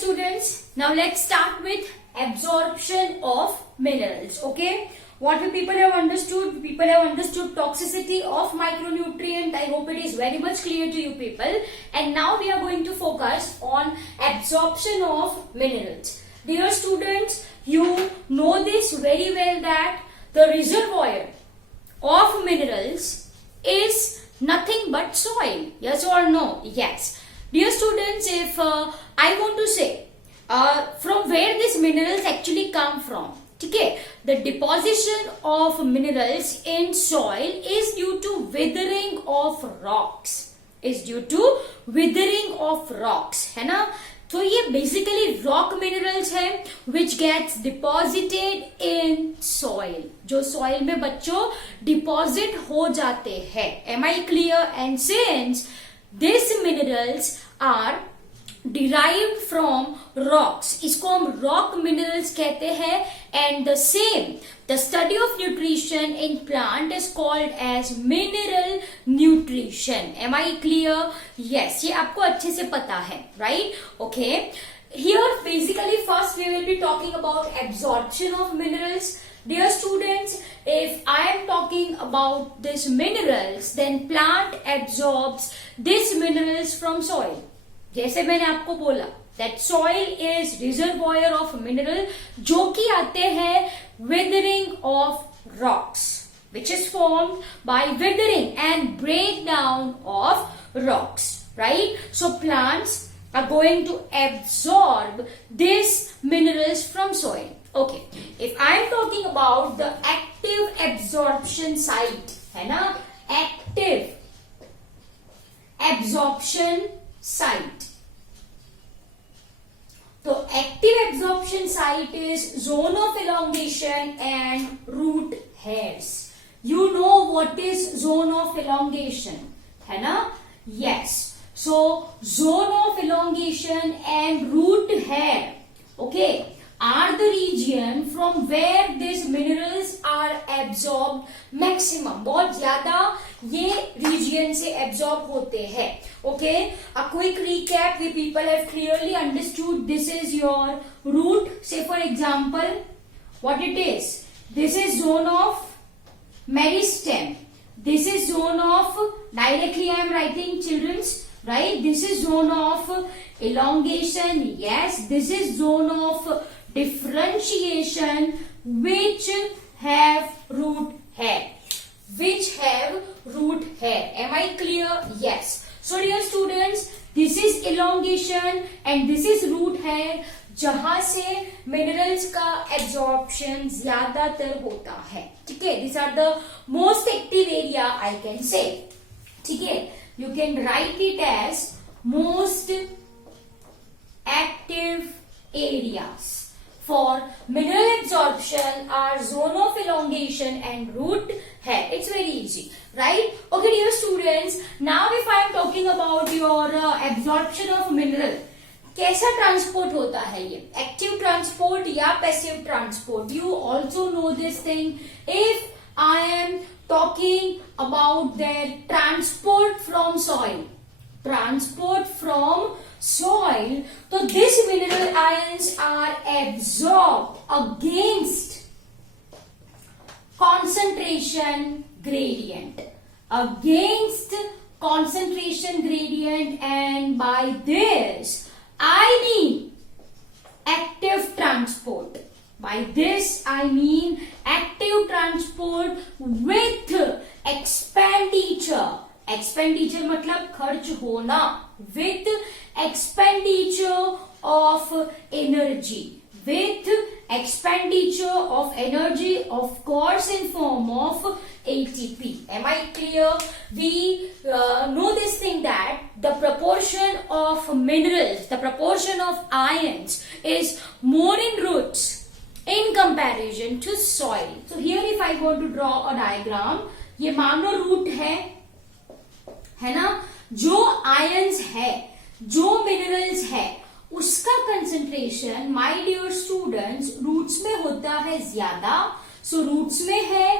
students, now let's start with absorption of minerals. Okay, what we people have understood? People have understood toxicity of micronutrient. I hope it is very much clear to you people. And now we are going to focus on absorption of minerals. Dear students, you know this very well that the reservoir of minerals is nothing but soil. Yes or no? Yes. Dear students, if I want to say from where these minerals actually come from, okay, the deposition of minerals in soil is due to withering of rocks. Is due to withering of rocks, है ना? तो ये basically rock minerals है which gets deposited in soil, जो soil में बच्चों deposit हो जाते हैं. Am I clear? And since this minerals are derived from rocks, इसको हम रॉक मिनरल्स कहते हैं. And the same the study of nutrition in plant is called as mineral nutrition. Am I clear? Yes, ये आपको अच्छे से पता है, right? Okay, here basically first we will be talking about absorption of minerals. Dear students, if I am talking about these minerals, then plant absorbs these minerals from soil. जैसे मैंने आपको बोला that soil is reservoir of mineral जो कि आते हैं withering of rocks, which is formed by withering and breakdown of rocks, right? So plants are going to absorb these minerals from soil. Okay, if I am talking about the active absorption site, है ना, active absorption site. So active absorption site is zone of elongation and root hairs. You know what is zone of elongation, है ना? Yes. So zone of elongation and root hair, okay, are the region from where these minerals are absorbed maximum. बहुत ज्यादा ये region से absorb होते हैं. Okay, a quick recap. We people have clearly understood this is your root. Say for example, what it is. This is zone of meristem. This is zone of, directly I am writing children's, right? This is zone of elongation. Yes, this is zone of differentiation which have root hair. Which have root hair. Am I clear? Yes. So dear students, this is elongation and this is root hair जहां से minerals का absorption ज्यादातर होता है. ठीक है, these are the most active area I can say. ठीक है, you can write it as most active areas for mineral absorption are zone of elongation and root hair. It's very easy, right? Okay dear students, now if I am talking about your absorption of mineral, कैसा transport होता है ये, active transport या passive transport? You also know this thing. If I am talking about their transport from soil, transport from soil, so these mineral ions are absorbed against concentration gradient, against concentration gradient, and by this I mean active transport. By this I mean active transport with expenditure. Expenditure मतलब खर्च होना, with expenditure of energy, with expenditure of energy, of course in form of ATP. Am I clear? We know this thing that the proportion of minerals, the proportion of ions is more in roots in comparison to soil. So here if I want to draw a diagram, ये मान लो root है ना, जो ions है, जो minerals है, उसका concentration my dear students roots में होता है ज्यादा. सो रूट्स में है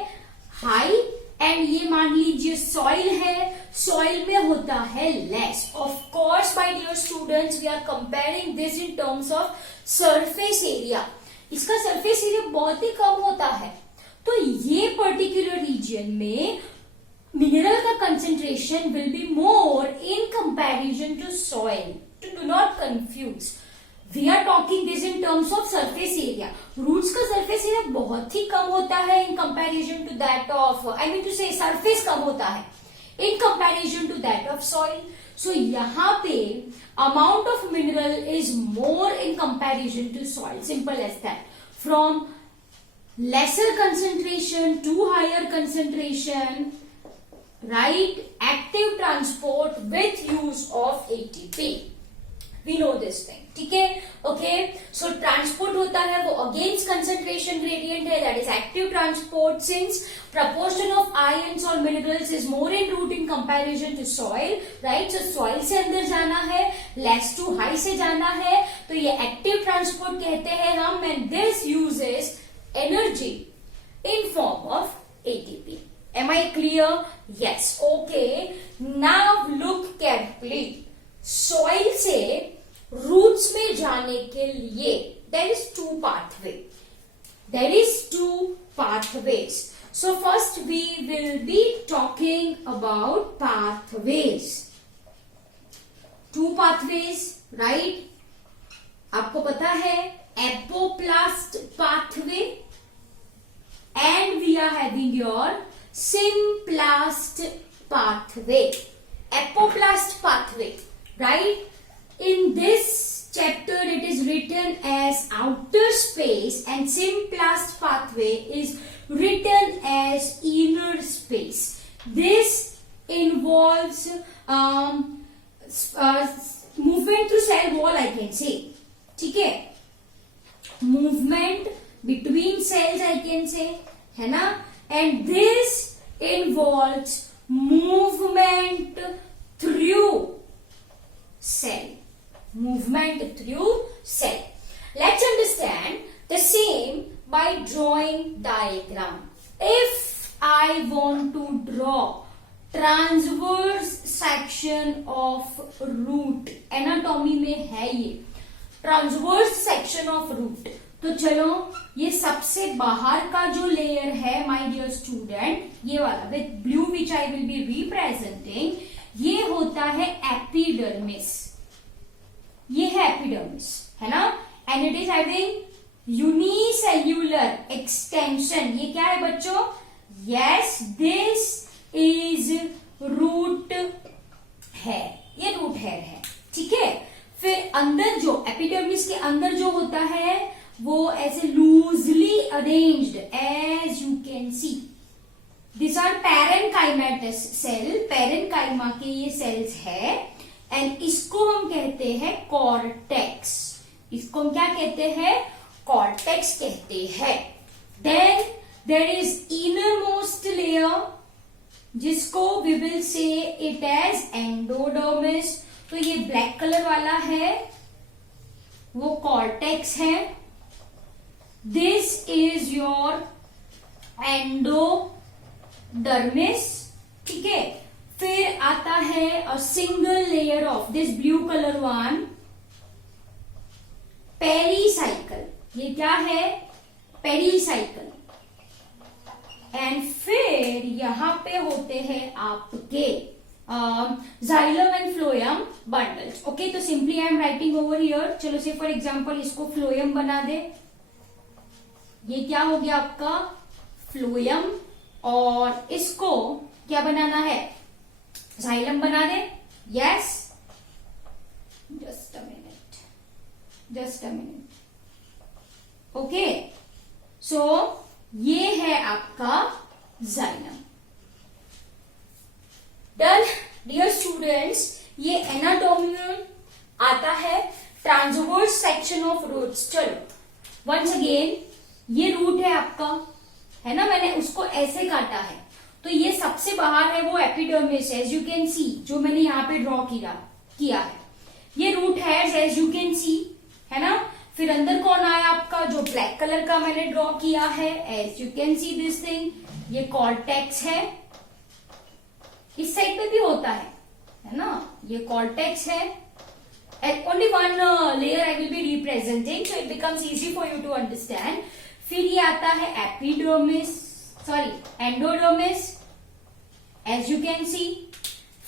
हाई एंड ये मान लीजिए सॉइल है, सॉइल में होता है less. Of course my dear students, we are comparing this in terms of surface area. इसका सरफेस एरिया बहुत ही कम होता है, तो ये पर्टिकुलर रीजन में मिनरल का concentration will be more in comparison to soil. Do not confuse, we are talking this in terms of surface area. Roots का सरफेस एरिया बहुत ही कम होता है in comparison to that of, I mean to से surface कम होता है in comparison to that of soil. So यहाँ पे amount of mineral is more in comparison to soil. Simple as that. From lesser concentration to higher concentration, right? Active transport with use of ATP. We know this thing. ठीक है? Okay. So transport होता है वो against concentration gradient है, that is active transport. Since proportion of ions or minerals is more in root in comparison to soil, right? So soil से अंदर जाना है, less to high से जाना है, तो ये active transport कहते हैं हम, and this uses energy in form of ATP. Am I clear? Yes. Okay. Now look carefully. Soil से roots में जाने के लिए there is two pathway. There is two pathways. So first we will be talking about pathways. Two pathways, right? आपको पता है apoplast pathway and we are having your symplast pathway. Apoplast pathway, right? In this chapter it is written as outer space and symplast pathway is written as inner space. This involves movement through cell wall, I can say. ठीक है? Movement between cells, I can say, है ना? And this involves movement through cell. Movement through cell. Let's understand the same by drawing diagram. If I want to draw transverse section of root, anatomy में है ये transverse section of root. तो चलो ये सबसे बाहर का जो लेयर है माय डियर स्टूडेंट, ये वाला with blue which I will be representing, ये होता है एपिडर्मिस. ये है एपिडर्मिस, है ना? And it is having unicellular extension. ये क्या है बच्चों? Yes, this is root hair. ये रूट हेयर है. ठीक है? फिर अंदर जो एपिडर्मिस के अंदर जो होता है वो ऐसे loosely arranged, as you can see. This are parenchymatous cell. Parenchyma के ये सेल्स है एंड इसको हम कहते हैं कॉर्टेक्स. इसको हम क्या कहते हैं? कॉर्टेक्स कहते हैं. Then there is inner most layer जिसको we will say it as endodermis. तो ये ब्लैक कलर वाला है वो कॉर्टेक्स है. This is your endodermis. ठीक है? फिर आता है a single layer of this blue colour one, pericycle. ये क्या है? पेरीसाइकल. एंड फिर यहां पे होते हैं आपके xylem and phloem bundles. Okay, तो simply I am writing over here. चलो से फॉर एग्जांपल इसको फ्लोएम बना दे. ये क्या हो गया आपका? फ्लोएम. और इसको क्या बनाना है? xylem बना दे. Yes, just a minute. Okay, so ये है आपका xylem. Done dear students. ये एनाटॉमी में आता है ट्रांसवर्स सेक्शन ऑफ रूट्स. चलो वंस अगेन, ये रूट है आपका, है ना? मैंने उसको ऐसे काटा है तो ये सबसे बाहर है वो epidermis, as you can see, जो मैंने यहाँ पे ड्रॉ किया है. ये root hairs as you can see, है ना? फिर अंदर कौन आया आपका? जो ब्लैक कलर का मैंने ड्रॉ किया है, as you can see this thing, ये कॉर्टेक्स है. इस साइड पे भी होता है ना, ये कॉर्टेक्स है, and only one layer I will be representing, so it becomes easy for you to understand. फिर ये आता है epidermis, sorry endodermis, as you can see.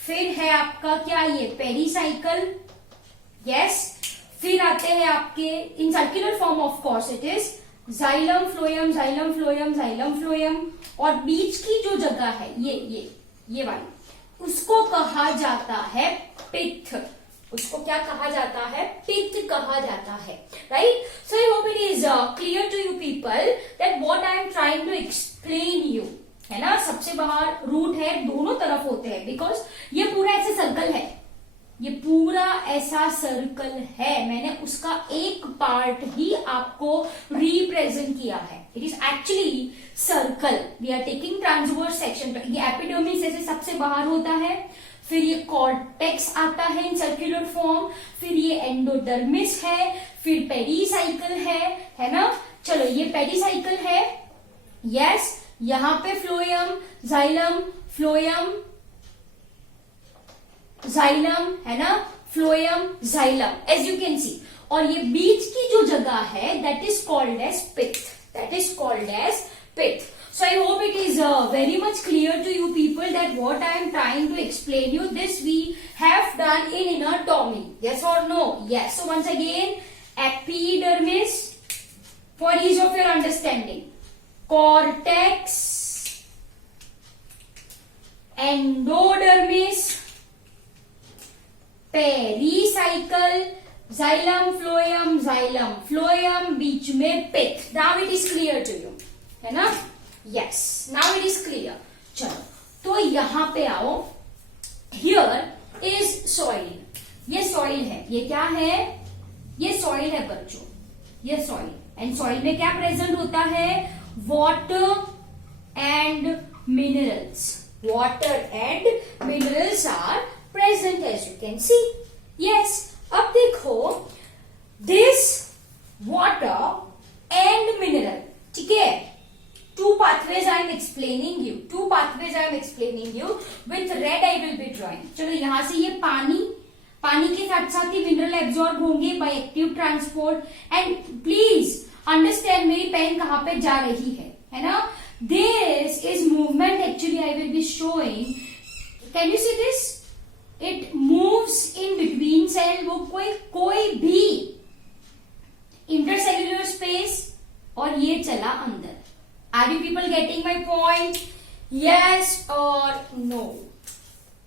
फिर है आपका क्या ये पेरीसाइकल, यस. फिर आते हैं आपके in circular form, of course it is xylem phloem, xylem phloem, xylem phloem. और बीच की जो जगह है ये वाली, उसको कहा जाता है पित्त. उसको क्या कहा जाता है? पित्त कहा जाता है, right. So I hope it is clear to you people that what I am trying to explain you, है ना. सबसे बाहर रूट है, दोनों तरफ होते हैं, बिकॉज ये पूरा ऐसे सर्कल है, ये पूरा ऐसा सर्कल है. मैंने उसका एक पार्ट ही आपको रिप्रेजेंट किया है. It is actually circle. We are taking transverse section. ये एपिडर्मिस ऐसे सबसे बाहर होता है, फिर ये कॉर्टेक्स आता है इन सर्कुलर फॉर्म, फिर ये एंडोडर्मिस है, फिर पेरीसाइकल है ना. चलो ये पेरीसाइकल है, यस. यहां पे फ्लोएम, जाइलम, फ्लोएम, जाइलम, है ना, phloem, xylem, as you can see. और ये बीच की जो जगह है that is called as pith, that is called as pith. So I hope it is very much clear to you people that what I am trying to explain you, this we have done in anatomy. Yes or no? Yes. So once again, epidermis for ease of your understanding, cortex, endodermis, pericycle, xylem, phloem, बीच में pith. Now it is clear to you, है ना. Yes, now it is clear. चलो, तो यहां पे आओ. Here is soil. ये soil है. ये क्या है? ये soil है बच्चों, ये soil. And soil में क्या present होता है? Water and minerals. Water and minerals are present, as you can see. Yes. अब देखो, this water and mineral, ठीक है. Two pathways I am explaining you. Two pathways I am explaining you. With red I will be drawing. चलो यहां से ये पानी के साथ साथ ही मिनरल एब्जॉर्ब होंगे by active transport. And please understand मेरी पेन कहां पे जा रही है ना. This is movement actually I will be showing. Can you see this? It moves in between cell. वो कोई भी इंटरसेल्युलर स्पेस, और ये चला अंदर. Are you people getting my point? Yes or no?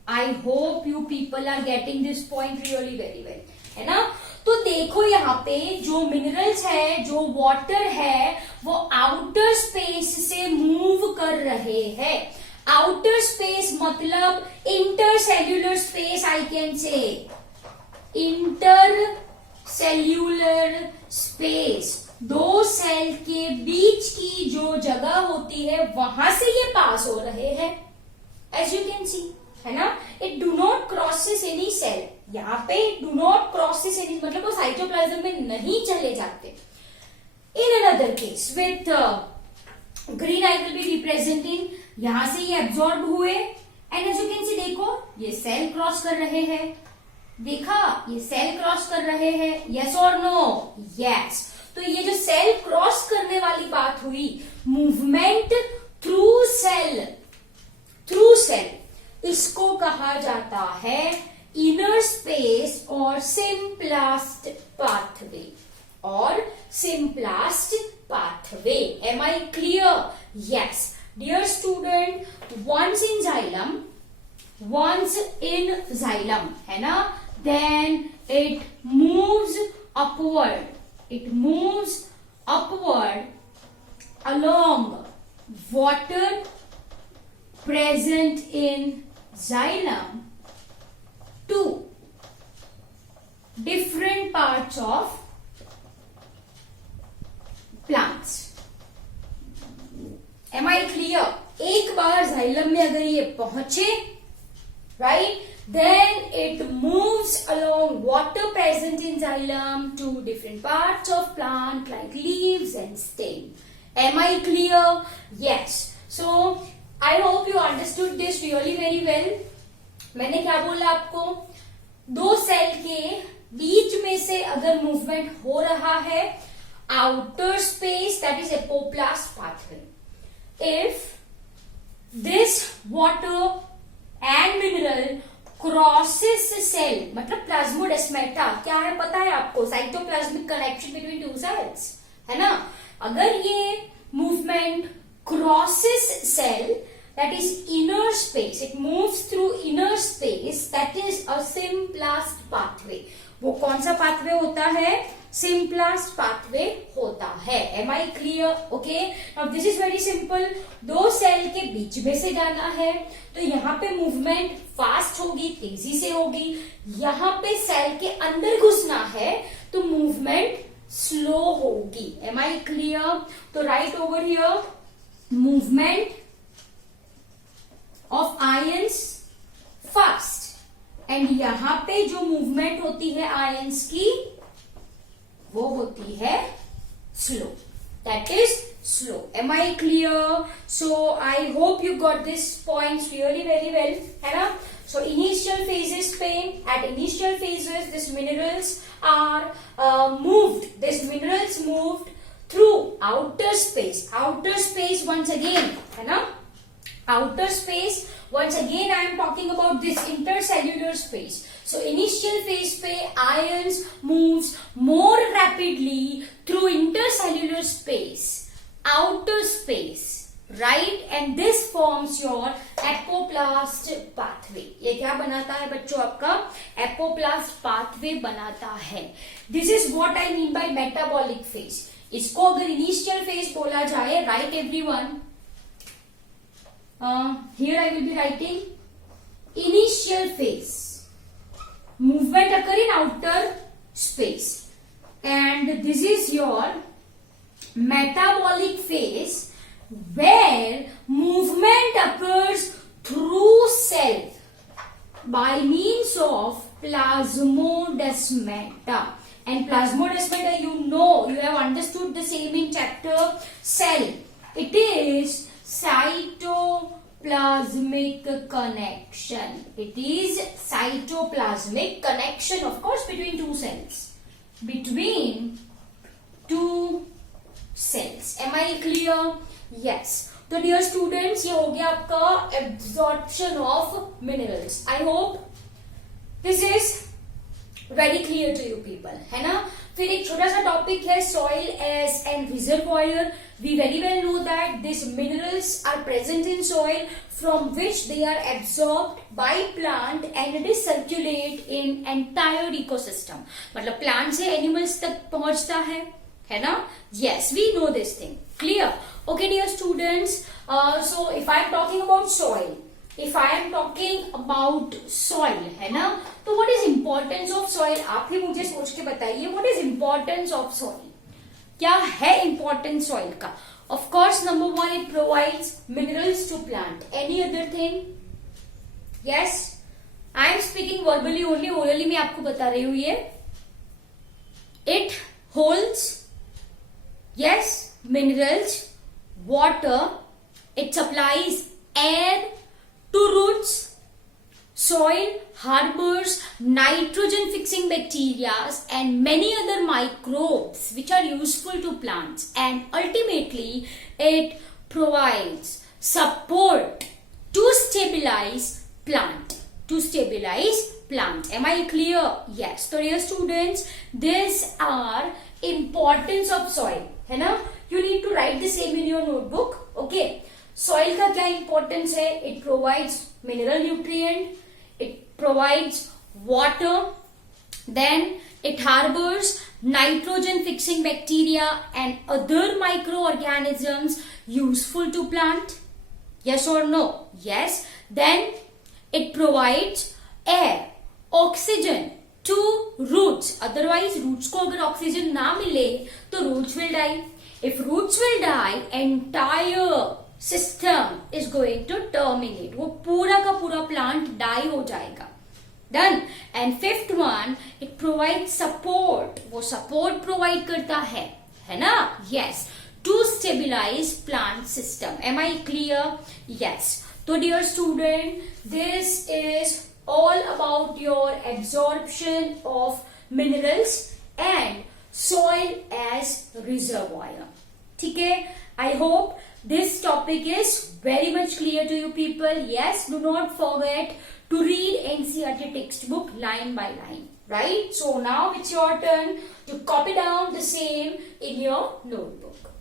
I hope you people are getting this point really very well, है ना. तो देखो यहाँ पे जो मिनरल्स है, जो वाटर है, वो आउटर स्पेस से मूव कर रहे हैं. आउटर स्पेस मतलब intercellular space, I can say inter cellular space. दो सेल के बीच की जो जगह होती है वहां से ये पास हो रहे हैं, एज यू कैन सी, है ना. It do not crosses any cell. यहाँ पे डू नॉट क्रॉसेस एनी मतलब वो साइटोप्लाज्म में नहीं चले जाते. In another case with green I will be representing, यहां से ये एब्जॉर्ब हुए, and as you can see देखो ये सेल क्रॉस कर रहे हैं. देखा, ये सेल क्रॉस कर रहे हैं. यस और नो? यस. तो ये जो सेल क्रॉस करने वाली बात हुई, मूवमेंट थ्रू सेल, इसको कहा जाता है इनर स्पेस और symplast pathway. Am I clear? Yes. Dear student, once in xylem, है ना, then it moves upward. It moves upward along water present in xylem to different parts of plants. Am I clear? एक बार xylem में अगर ये पहुंचे, right, then it moves along water present in xylem to different parts of plant like leaves and stem. Am I clear? Yes. So I hope you understood this really very well. मैंने क्या बोला आपको, दो cell के बीच में से अगर movement हो रहा है, outer space that is apoplast pathway, if this water and mineral crosses cell, मतलब प्लाज्मोडेस्माटा क्या है पता है आपको, cytoplasmic connection between two cells, है ना। अगर ये movement crosses cell, that is inner space, it moves through inner space, that is a symplast pathway. वो कौन सा पाथवे होता है, सिम्प्लास्ट पाथवे होता है। Am I clear? Okay. Now this is very simple. दो सेल के बीच में से जाना है तो यहाँ पे मूवमेंट फास्ट होगी, तेजी से होगी। यहाँ पे सेल के अंदर घुसना है तो मूवमेंट स्लो होगी। Am I clear? तो right over here, movement of ions fast, and यहां पे जो मूवमेंट होती है आयंस की वो होती है slow, that is slow. Am I clear? So I hope you got this points really very well, है ना। सो इनिशियल फेजेस पे, at initial phases this minerals are moved through outer space, outer space once again, है ना, outer space. Once again I am talking about this intercellular space. So initial phase पे ions moves more rapidly through intercellular space, outer space, right? And this forms your apoplast pathway. ये क्या बनाता है बच्चों, आपका apoplast pathway बनाता है। This is what I mean by metabolic phase. इसको अगर initial phase बोला जाए, right everyone? Here I will be writing initial phase, movement occur in outer space, and this is your metabolic phase where movement occurs through cell by means of plasmodesmata. And plasmodesmata, you have understood the same in chapter cell. It is cytoplasmic connection. It is cytoplasmic connection, of course, between two cells. Between two cells. Am I clear? Yes. तो dear students, ये हो गया आपका absorption of minerals. I hope this is very clear to you people, है ना। फिर एक छोटा सा टॉपिक है soil as and reservoir. We very well know that these minerals are present in soil from which they are absorbed by plant and it is circulate in entire ecosystem. मतलब plant से animals तक पहुंचता है ना। Yes, we know this thing. Clear? Okay, dear students. So if I am talking about soil, if I am talking about soil, है ना, तो what is importance of soil? आप ही मुझे सोच के बताइए, what is importance of soil? क्या है importance soil का? Of course, number one, it provides minerals to plant. Any other thing? Yes, I am speaking verbally only. Orally मैं आपको बता रही हूँ ये. It holds, yes, minerals, water. It supplies air to roots. Soil harbors nitrogen fixing bacteria and many other microbes which are useful to plants, and ultimately it provides support to stabilize plant. Am I clear? Yes. So dear students, these are importance of soil, है ना। You need to write the same in your notebook. Okay. Soil का क्या importance है? It provides mineral nutrient. It provides water, then it harbors nitrogen fixing bacteria and other microorganisms useful to plant. Yes or no? Yes. Then it provides air, oxygen to roots. Otherwise roots को अगर oxygen ना मिले तो roots will die. If roots will die, entire system is going to terminate. वो पूरा का पूरा plant die हो जाएगा. Done. And fifth one, it provides support. वो support provide करता है ना? Yes. To stabilize plant system. Am I clear? Yes. So dear student, this is about your absorption of minerals and soil as reservoir. Okay, I hope this topic is very much clear to you people. Yes, do not forget to read NCERT textbook line by line, right? So now it's your turn to copy down the same in your notebook.